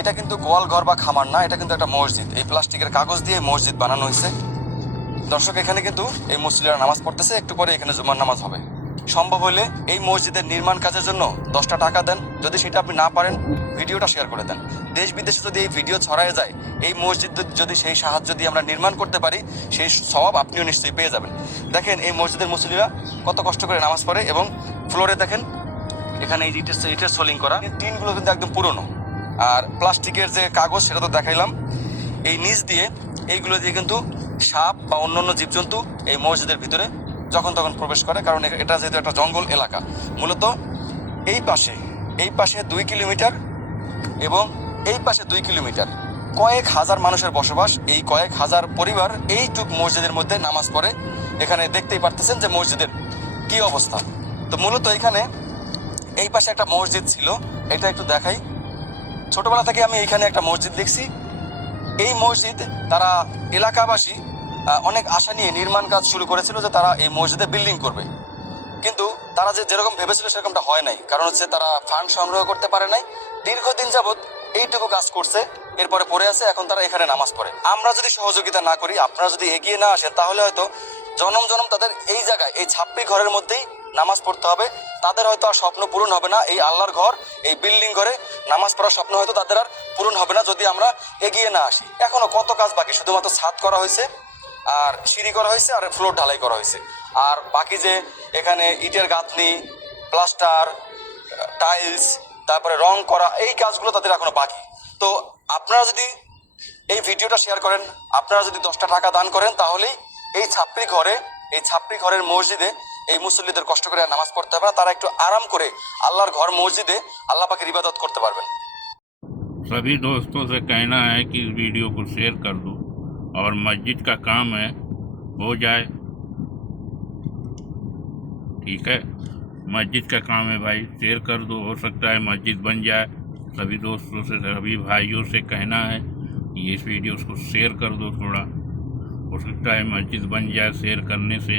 এটা কিন্তু গোয়াল ঘর বা খামার না, এটা কিন্তু একটা মসজিদ। এই প্লাস্টিকের কাগজ দিয়ে মসজিদ বানানো হয়েছে। দর্শক, এখানে কিন্তু এই মুসল্লিরা নামাজ পড়তেছে, একটু পরে এখানে জুমার নামাজ হবে। সম্ভব হলে এই মসজিদের নির্মাণ কাজের জন্য 10টা টাকা দেন। যদি সেটা আপনি না পারেন, ভিডিওটা শেয়ার করে দেন। দেশ বিদেশে যদি এই ভিডিও ছড়ায় যায়, এই মসজিদ যদি সেই সাহায্য দিয়ে আমরা নির্মাণ করতে পারি, সেই স্বভাব আপনিও নিশ্চয়ই পেয়ে যাবেন। দেখেন এই মসজিদের মুসল্লিরা কত কষ্ট করে নামাজ পড়ে, এবং ফ্লোরে দেখেন এখানে এই ইটের সোলিং করা। টিনগুলো কিন্তু একদম পুরনো, আর প্লাস্টিকের যে কাগজ সেটা তো দেখাইলাম। এই নিচ দিয়ে এইগুলো দিয়ে কিন্তু সাপ বা অন্যান্য জীবজন্তু এই মসজিদের ভিতরে যখন তখন প্রবেশ করে, কারণ এটা যেহেতু একটা জঙ্গল এলাকা। মূলত এই পাশে 2 কিলোমিটার এবং এই পাশে 2 কিলোমিটার কয়েক হাজার মানুষের বসবাস। এই কয়েক হাজার পরিবার এইটুক মসজিদের মধ্যে নামাজ পড়ে। এখানে দেখতেই পারতেছেন যে মসজিদের কি অবস্থা। তো মূলত এখানে এই পাশে একটা মসজিদ ছিল, এটা একটু দেখাই। ছোটবেলা থেকে আমি এখানে একটা মসজিদ দেখছি। এই মসজিদ তারা এলাকাবাসী অনেক আশা নিয়ে নির্মাণ কাজ শুরু করেছিল যে তারা এই মসজিদে বিল্ডিং করবে, কিন্তু তারা যেরকম ভেবেছিল সেরকমটা হয় নাই। কারণ হচ্ছে তারা ফান্ড সংগ্রহ করতে পারে নাই। দীর্ঘদিন যাবৎ এইটুকু কাজ করছে, এরপরে পড়ে আছে, এখন তারা এখানে নামাজ পড়ে। আমরা যদি সহযোগিতা না করি, আপনারা যদি এগিয়ে না আসেন, তাহলে হয়তো জনম জনম তাদের এই জায়গায়, এই ছাপ্পি ঘরের মধ্যেই নামাজ পড়তে হবে। তাদের হয়তো আর স্বপ্ন পূরণ হবে না, এই আল্লাহর ঘর, এই বিল্ডিং ঘরে নামাজ পড়ার স্বপ্ন হয়তো তাদের আর পূরণ হবে না, যদি আমরা এগিয়ে না আসি। এখনো কত কাজ বাকি, শুধুমাত্র ছাদ করা হয়েছে, আর সিঁড়ি করা হয়েছে, আর ফ্লোর ঢালাই করা হয়েছে। আর বাকি যে এখানে ইটের গাঁথনি, প্লাস্টার, টাইলস, তারপরে রং করা, এই কাজগুলো তাদের এখনো বাকি। তো আপনারা যদি এই ভিডিওটা শেয়ার করেন, আপনারা যদি 10টা টাকা দান করেন, তাহলেই এই ছাপড়ি ঘরের মসজিদে এই মুসল্লিদের কষ্ট করে নামাজ পড়তে হবে না। তারা একটু আরাম করে আল্লাহর ঘর মসজিদে আল্লাহ পাকের ইবাদত করতে পারবেন। सभी दोस्तों से कहना है कि इस वीडियो को शेयर कर दो और मस्जिद का काम है हो जाए। ठीक है, मस्जिद का काम है भाई, शेयर कर दो, हो सकता है मस्जिद बन जाए। सभी दोस्तों से, सभी भाइयों से कहना है कि इस वीडियो को शेयर कर दो थोड़ा, हो सकता है मस्जिद बन जाए शेयर करने से।